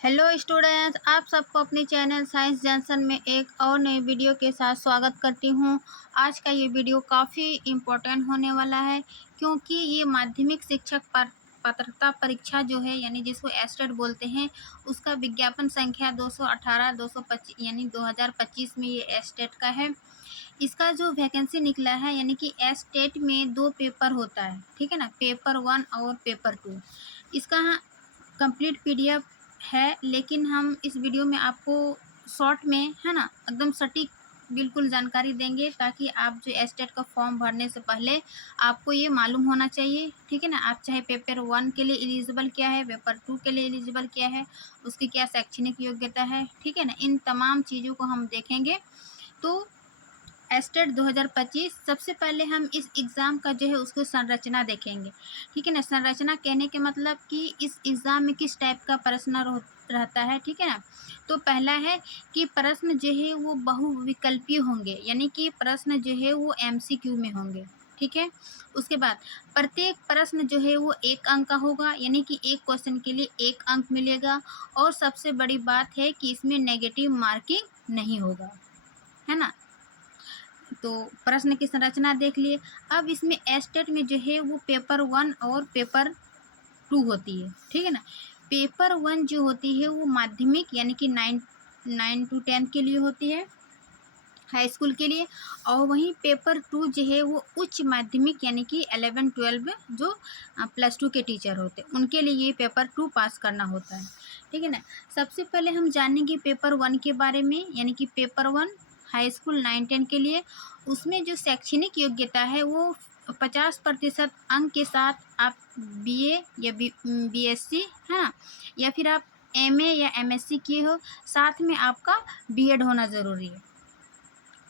Hello students, आप सबको अपने चैनल साइंस जंक्शन में एक और नई वीडियो के साथ स्वागत करती हूं। आज का ये वीडियो काफ़ी इम्पोर्टेंट होने वाला है क्योंकि ये माध्यमिक शिक्षक पात्रता परीक्षा जो है यानी जिसको एस्टेट बोलते हैं, उसका विज्ञापन संख्या 218 225 यानी 2025 में ये एस्टेट का है। इसका जो वैकेंसी निकला है यानी कि एस्टेट में 2 पेपर होता है, ठीक है ना, पेपर 1 और पेपर 2। इसका कंप्लीट पीडीएफ है, लेकिन हम इस वीडियो में आपको शॉर्ट में, है ना, एकदम सटीक बिल्कुल जानकारी देंगे ताकि आप जो एस्टेट का फॉर्म भरने से पहले आपको ये मालूम होना चाहिए, ठीक है ना। आप चाहे पेपर 1 के लिए एलिजिबल क्या है, पेपर 2 के लिए एलिजिबल क्या है, उसकी क्या शैक्षणिक योग्यता है, ठीक है ना, इन तमाम चीज़ों को हम देखेंगे। तो एस्टेट 2025 सबसे पहले हम इस एग्ज़ाम का जो है उसको संरचना देखेंगे, ठीक है ना। संरचना कहने के मतलब कि इस एग्ज़ाम में किस टाइप का प्रश्न रहता है, ठीक है ना। तो पहला है कि प्रश्न जो है वो बहुविकल्पीय होंगे, यानी कि प्रश्न जो है वो एमसीक्यू में होंगे, ठीक है। उसके बाद प्रत्येक प्रश्न जो है वो 1 अंक का होगा, यानी कि एक क्वेश्चन के लिए 1 अंक मिलेगा। और सबसे बड़ी बात है कि इसमें नेगेटिव मार्किंग नहीं होगा, है ना। तो प्रश्न की संरचना देख लिए। अब इसमें एस्टेट में जो है वो पेपर 1 और पेपर 2 होती है, ठीक है ना। पेपर 1 जो होती है वो माध्यमिक यानी कि 9 to 10 के लिए होती है, हाई स्कूल के लिए। और वहीं पेपर 2 जो है वो उच्च माध्यमिक यानी कि 11-12 जो +2 के टीचर होते हैं उनके लिए ये पेपर 2 पास करना होता है, ठीक है ना। सबसे पहले हम जानेंगे पेपर 1 के बारे में, यानी कि पेपर 1 हाई स्कूल 9-10 के लिए। उसमें जो शैक्षणिक योग्यता है वो 50% अंक के साथ आप बीए या बीएससी, है ना, या फिर आप एमए या एमएससी किए हो, साथ में आपका बीएड होना ज़रूरी है।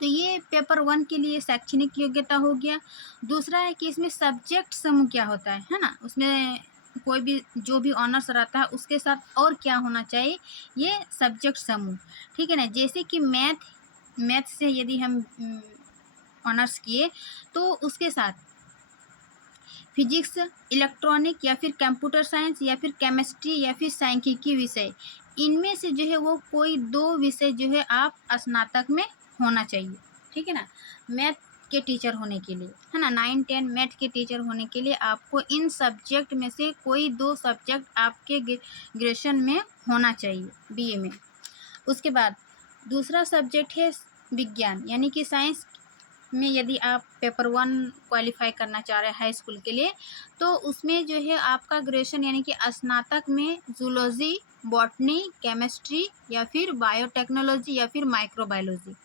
तो ये पेपर 1 के लिए शैक्षणिक योग्यता हो गया। दूसरा है कि इसमें सब्जेक्ट समूह क्या होता है ना, उसमें कोई भी जो भी ऑनर्स रहता है उसके साथ और क्या होना चाहिए, ये सब्जेक्ट समूह, ठीक है ना। जैसे कि मैथ से यदि हम ऑनर्स किए तो उसके साथ फिजिक्स, इलेक्ट्रॉनिक या फिर कंप्यूटर साइंस या फिर केमिस्ट्री या फिर सांख्यिकी विषय, इनमें से जो है वो कोई 2 विषय जो है आप स्नातक में होना चाहिए, ठीक है ना, मैथ के टीचर होने के लिए, है ना। 9-10 मैथ के टीचर होने के लिए आपको इन सब्जेक्ट में से कोई 2 सब्जेक्ट आपके ग्रेजुएशन में होना चाहिए, बीए में। उसके बाद दूसरा सब्जेक्ट है विज्ञान, यानी कि साइंस में यदि आप पेपर 1 क्वालिफाई करना चाह रहे हैं हाई स्कूल के लिए, तो उसमें जो है आपका ग्रेजुएशन यानी कि स्नातक में जूलॉजी, बॉटनी, केमिस्ट्री या फिर बायोटेक्नोलॉजी या फिर माइक्रोबायोलॉजी,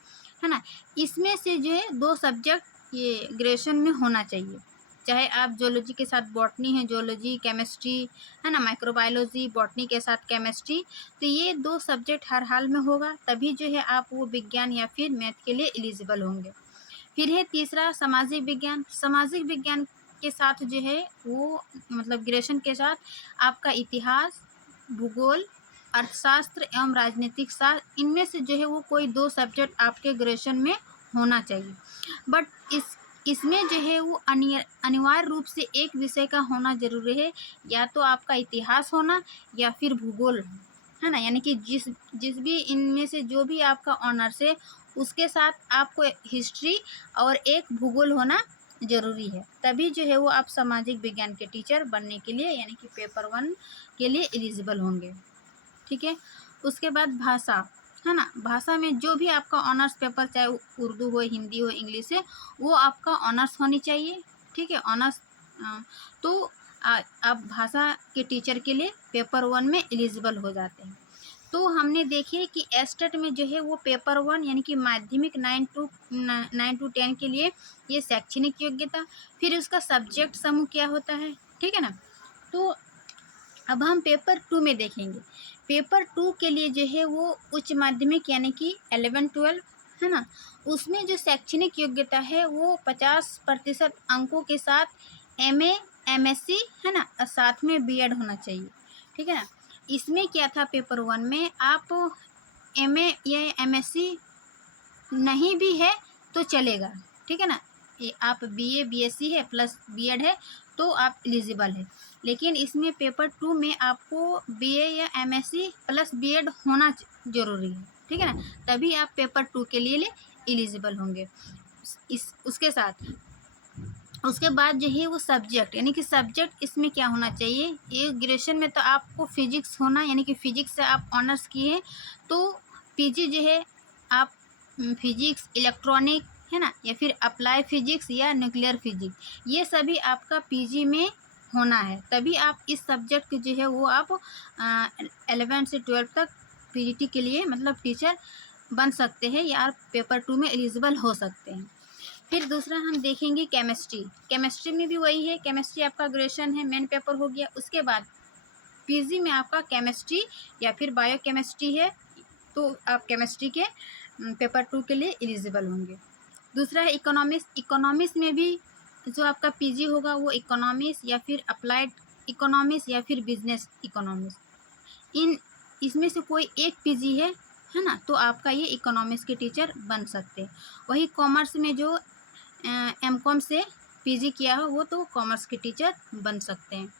है ना, इसमें से जो है 2 सब्जेक्ट ये ग्रेजुएशन में होना चाहिए। चाहे आप जूलॉजी के साथ बॉटनी है, जूलॉजी केमिस्ट्री, है ना, माइक्रोबायोलॉजी बॉटनी के साथ केमिस्ट्री, तो ये 2 सब्जेक्ट हर हाल में होगा, तभी जो है आप वो विज्ञान या फिर मैथ के लिए एलिजिबल होंगे। फिर है तीसरा सामाजिक विज्ञान। सामाजिक विज्ञान के साथ जो है वो मतलब ग्रेजुएशन के साथ आपका इतिहास, भूगोल, अर्थशास्त्र एवं राजनीतिक शास्त्र, इनमें से जो है वो कोई 2 सब्जेक्ट आपके ग्रेजुएशन में होना चाहिए। बट इसमें जो है वो अनिवार्य रूप से एक विषय का होना जरूरी है, या तो आपका इतिहास होना या फिर भूगोल, है ना, यानी कि जिस भी इनमें से जो भी आपका ऑनर्स है उसके साथ आपको हिस्ट्री और एक भूगोल होना ज़रूरी है, तभी जो है वो आप सामाजिक विज्ञान के टीचर बनने के लिए यानी कि पेपर 1 के लिए एलिजिबल होंगे, ठीक है। उसके बाद भाषा, है ना, भाषा में जो भी आपका ऑनर्स पेपर, चाहे उर्दू हो, हिंदी हो, इंग्लिश है, वो आपका ऑनर्स होनी चाहिए, ठीक है, ऑनर्स। तो आप भाषा के टीचर के लिए पेपर 1 में एलिजिबल हो जाते हैं। तो हमने देखिए कि एस्टेट में जो है वो पेपर 1 यानी कि माध्यमिक 9 to 10 के लिए ये शैक्षणिक योग्यता, फिर उसका सब्जेक्ट समूह क्या होता है, ठीक है ना। तो अब हम पेपर 2 में देखेंगे। पेपर 2 के लिए जो है वो उच्च माध्यमिक यानी कि 11-12, है ना, उसमें जो शैक्षणिक योग्यता है वो 50% अंकों के साथ एमए, एमएससी, है ना, और साथ में बीएड होना चाहिए, ठीक है ना। इसमें क्या था पेपर 1 में, आप एमए या एमएससी नहीं भी है तो चलेगा, ठीक है ना। ये आप बीए बीएससी है प्लस बीएड है तो आप एलिजिबल है। लेकिन इसमें पेपर 2 में आपको बीए या एमएससी प्लस बीएड होना ज़रूरी है, ठीक है ना, तभी आप पेपर 2 के लिए एलिजिबल होंगे। इस उसके साथ उसके बाद जो है वो सब्जेक्ट, यानी कि सब्जेक्ट इसमें क्या होना चाहिए, ये ग्रेजुएशन में तो आपको फिजिक्स होना, यानी कि फिजिक्स से आप ऑनर्स किए तो पीजी जो है आप फिजिक्स, इलेक्ट्रॉनिक, है ना, या फिर अप्लाई फिजिक्स या न्यूक्लियर फिजिक्स, ये सभी आपका पीजी में होना है, तभी आप इस सब्जेक्ट जो है वो आप 11 से 12 तक पीजीटी के लिए मतलब टीचर बन सकते हैं या आप पेपर 2 में एलिजिबल हो सकते हैं। फिर दूसरा हम देखेंगे केमिस्ट्री। केमिस्ट्री में भी वही है, केमिस्ट्री आपका ग्रेजुएशन है, मेन पेपर हो गया। उसके बाद पीजी में आपका केमिस्ट्री या फिर बायो केमिस्ट्री है, तो आप केमिस्ट्री के पेपर 2 के लिए एलिजिबल होंगे। दूसरा है इकोनॉमिक्स। इकोनॉमिक्स में भी जो आपका पीजी होगा वो इकोनॉमिक्स या फिर अप्लाइड इकोनॉमिक्स या फिर बिजनेस इकोनॉमिक्स, इसमें से कोई एक पीजी है ना, तो आपका ये इकोनॉमिक्स के टीचर बन सकते हैं। वही कॉमर्स में जो एमकॉम से पीजी किया हो वो तो कॉमर्स के टीचर बन सकते हैं।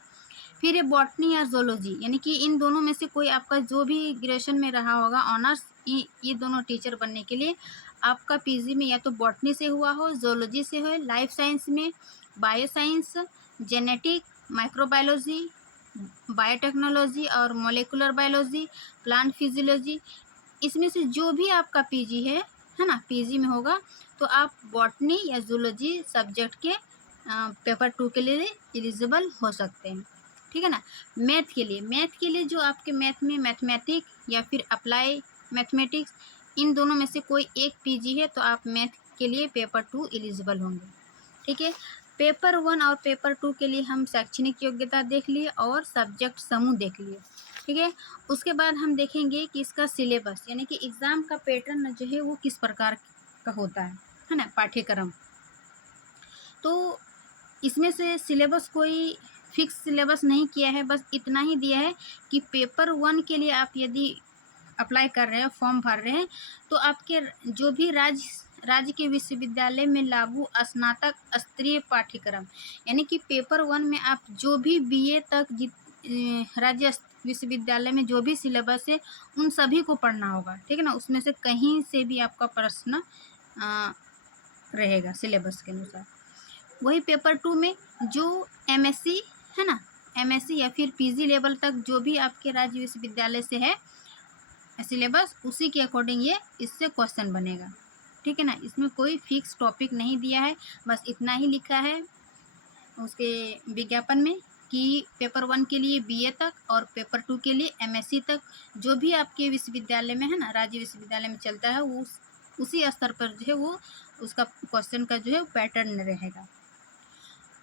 फिर ये बॉटनी या जोलॉजी, यानी कि इन दोनों में से कोई आपका जो भी ग्रेजुएशन में रहा होगा ऑनर्स, ये दोनों टीचर बनने के लिए आपका पीजी में या तो बॉटनी से हुआ हो, जोलॉजी से हो, लाइफ साइंस में bio science, genetic, microbiology, biotechnology और मोलिकुलर बायोलॉजी, प्लांट फिजियोलॉजी, इसमें से जो भी आपका पीजी है ना, पीजी में होगा तो आप बॉटनी या जूलॉजी सब्जेक्ट के पेपर 2 के लिए एलिजिबल हो सकते हैं, ठीक है ना। मैथ के लिए जो आपके मैथ में मैथमेटिक्स या फिर अप्लाई मैथमेटिक्स, इन दोनों में से कोई एक पीजी है तो आप मैथ के लिए पेपर 2 एलिजिबल होंगे, ठीक है। पेपर 1 और पेपर 2 के लिए हम शैक्षणिक योग्यता देख लिए और सब्जेक्ट समूह देख लिए, ठीक है। उसके बाद हम देखेंगे कि इसका सिलेबस, यानी कि एग्ज़ाम का पैटर्न जो है वो किस प्रकार का होता है ना, पाठ्यक्रम। तो इसमें से सिलेबस कोई फिक्स सिलेबस नहीं किया है, बस इतना ही दिया है कि पेपर 1 के लिए आप यदि अप्लाई कर रहे हैं, फॉर्म भर रहे हैं, तो आपके जो भी राज्य के विश्वविद्यालय में लागू स्नातक स्तरीय पाठ्यक्रम, यानी कि पेपर 1 में आप जो भी बीए तक राज्य विश्वविद्यालय में जो भी सिलेबस है उन सभी को पढ़ना होगा, ठीक है ना। उसमें से कहीं से भी आपका प्रश्न रहेगा सिलेबस के अनुसार। वही पेपर 2 में जो एमएससी है ना, एमएससी या फिर पीजी लेवल तक जो भी आपके राज्य विश्वविद्यालय से है सिलेबस, उसी के अकॉर्डिंग ये इससे क्वेश्चन बनेगा, ठीक है ना। इसमें कोई फिक्स टॉपिक नहीं दिया है, बस इतना ही लिखा है उसके विज्ञापन में कि पेपर 1 के लिए बीए तक और पेपर 2 के लिए एमएससी तक जो भी आपके विश्वविद्यालय में है ना, राज्य विश्वविद्यालय में चलता है, वो उसी स्तर पर जो है वो उसका क्वेश्चन का जो है पैटर्न रहेगा।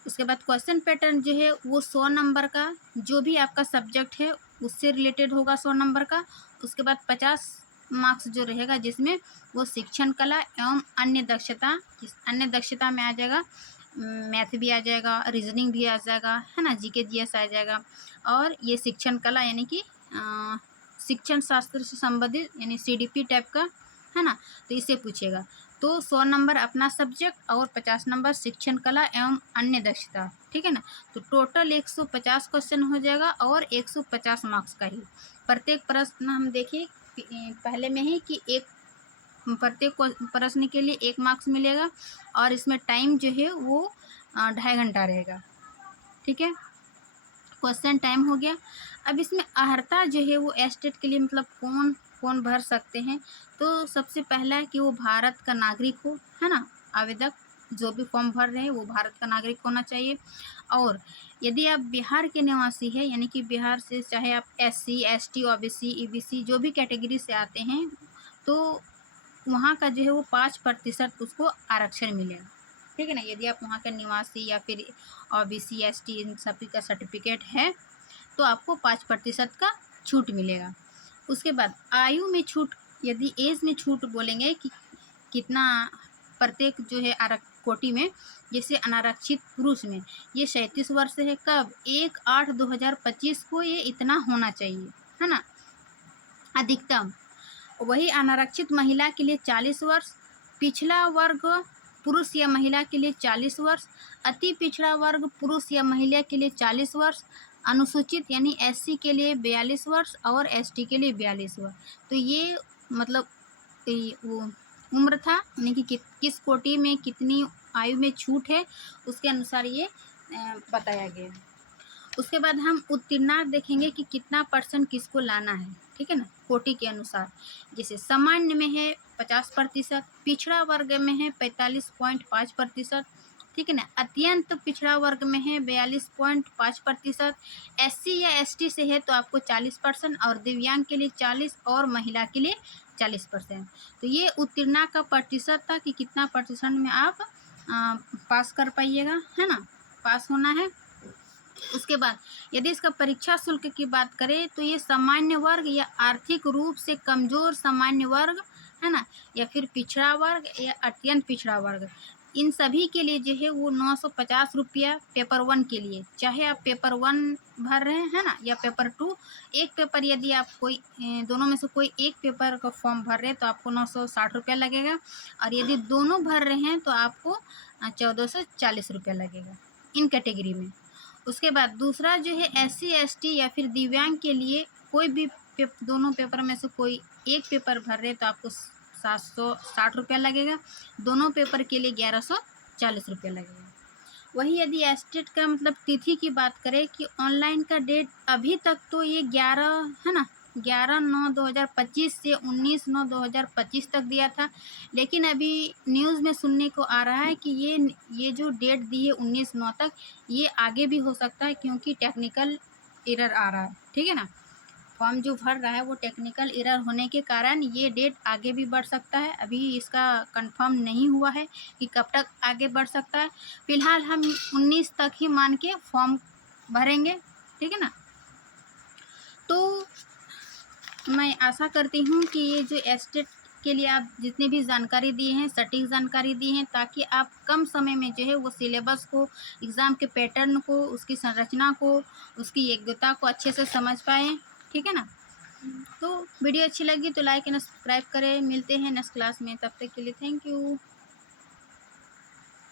उसके बाद क्वेश्चन पैटर्न जो है वो 100 नंबर का, जो भी आपका सब्जेक्ट है उससे रिलेटेड होगा 100 नंबर का। उसके बाद 50 मार्क्स जो रहेगा जिसमें वो शिक्षण कला एवं अन्य दक्षता में आ जाएगा, मैथ भी आ जाएगा, रीजनिंग भी आ जाएगा, है ना, जीके जीएस आ जाएगा। और ये शिक्षण कला यानी कि शिक्षण शास्त्र से संबंधित, यानी सीडीपी टाइप का, है ना, तो इससे पूछेगा। तो 100 नंबर अपना सब्जेक्ट और 50 नंबर शिक्षण कला एवं अन्य दक्षता, ठीक है ना। तो टोटल 150 क्वेश्चन हो जाएगा और 150 मार्क्स का ही। प्रत्येक प्रश्न हम देखिए पहले में ही कि प्रत्येक प्रश्न के लिए 1 मार्क्स मिलेगा और इसमें टाइम जो है वो 2.5 घंटा रहेगा, ठीक है। क्वेश्चन टाइम हो गया। अब इसमें अर्हता जो है वो एस्टेट के लिए मतलब कौन भर सकते हैं, तो सबसे पहला है कि वो भारत का नागरिक हो, है ना, आवेदक जो भी फॉर्म भर रहे हैं वो भारत का नागरिक होना चाहिए। और यदि आप बिहार के निवासी हैं, यानी कि बिहार से चाहे आप एससी, एसटी, ओबीसी, ईबीसी जो भी कैटेगरी से आते हैं, तो वहाँ का जो है वो 5% उसको आरक्षण मिलेगा, ठीक है ना। यदि आप वहाँ के निवासी या फिर ओबीसी, एसटी इन सभी का सर्टिफिकेट है तो आपको 5% का छूट मिलेगा। उसके बाद आयु में छूट, यदि एज में छूट बोलेंगे कि कितना प्रत्येक जो है कोटि में, जैसे अनारक्षित पुरुष में ये 37 वर्ष है, कब 1/8/2025 को ये इतना होना चाहिए, है ना, अधिकतम। वही अनारक्षित महिला के लिए 40 वर्ष, पिछला वर्ग पुरुष या महिला के लिए 40 वर्ष, अति पिछड़ा वर्ग पुरुष या महिला के लिए 40 वर्ष, अनुसूचित यानी एससी के लिए 42 वर्ष और एसटी के लिए 42 वर्ष। तो ये मतलब वो उम्र था, यानी कि किस कोटि में कितनी आयु में छूट है उसके अनुसार ये बताया गया। उसके बाद हम उत्तीर्णांक देखेंगे कि कितना % किसको लाना है, ठीक है ना, कोटि के अनुसार। जैसे सामान्य में है 50%, पिछड़ा वर्ग में है 45.5%, ठीक है ना, अत्यंत पिछड़ा वर्ग में है 42.5%, एससी या एसटी से है तो आपको 40% और दिव्यांग के लिए 40 और महिला के लिए 40%। तो ये उत्तीर्णांक का प्रतिशत था कि कितना % में आप पास कर पाइएगा, है ना, पास होना है। उसके बाद यदि इसका परीक्षा शुल्क की बात करें तो ये सामान्य वर्ग या आर्थिक रूप से कमजोर सामान्य वर्ग, है ना, या फिर पिछड़ा वर्ग या अत्यंत पिछड़ा वर्ग, इन सभी के लिए जो है वो 950 रुपया पेपर 1 के लिए, चाहे आप पेपर 1 भर रहे हैं, है ना, या पेपर 2। एक पेपर यदि आप कोई दोनों में से कोई एक पेपर का फॉर्म भर रहे हैं तो आपको 960 रुपया लगेगा, और यदि दोनों भर रहे हैं तो आपको 1440 रुपया लगेगा इन कैटेगरी में। उसके बाद दूसरा जो है एससी एसटी या फिर दिव्यांग के लिए कोई भी दोनों पेपर में से कोई एक पेपर भर रहे तो आपको 760 रुपया लगेगा, दोनों पेपर के लिए 1140 रुपया लगेगा। वही यदि एस्टेट का मतलब तिथि की बात करें कि ऑनलाइन का डेट अभी तक तो ये 11 है ना, 11/9/2025 से 19/9/2025 तक दिया था, लेकिन अभी न्यूज़ में सुनने को आ रहा है कि ये जो डेट दी है 19/9 तक, ये आगे भी हो सकता है क्योंकि टेक्निकल एरर आ रहा है, ठीक है ना, फॉर्म जो भर रहा है वो टेक्निकल एरर होने के कारण ये डेट आगे भी बढ़ सकता है। अभी इसका कंफर्म नहीं हुआ है कि कब तक आगे बढ़ सकता है। फिलहाल हम 19 तक ही मान के फॉर्म भरेंगे, ठीक है ना। तो मैं आशा करती हूँ कि ये जो एस्टेट के लिए आप जितने भी जानकारी दिए हैं सटीक जानकारी दी हैं, ताकि आप कम समय में जो है वो सिलेबस को, एग्ज़ाम के पैटर्न को, उसकी संरचना को, उसकी योग्यता को अच्छे से समझ पाएँ, ठीक है ना। तो वीडियो अच्छी लगी तो लाइक एंड सब्सक्राइब करें। मिलते हैं नेक्स्ट क्लास में, तब तक के लिए थैंक यू।